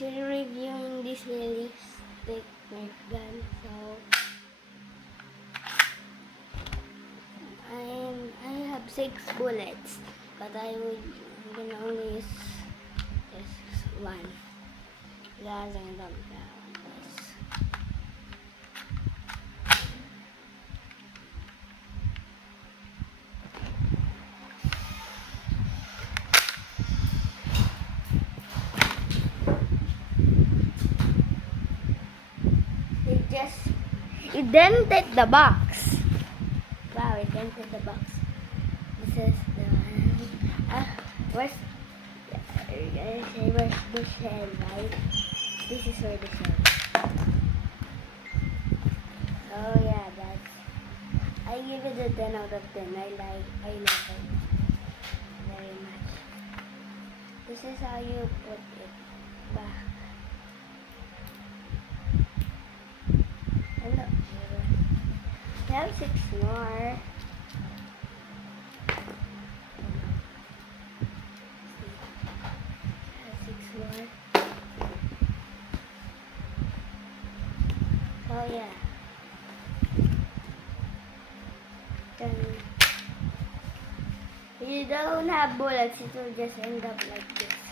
We're reviewing this really big Nerf gun. So I have 6 bullets, but I'm gonna only use just one. Guys, I'm done with this. It dented the box. Wow, it dented the box. This is the where's the shell, right? This is where the shell. Oh yeah, that's. I give it a 10 out of 10. I love it very much. This is how you put it back. Hello. We have 6 more. Oh yeah. Then you don't have bullets, it will just end up like this.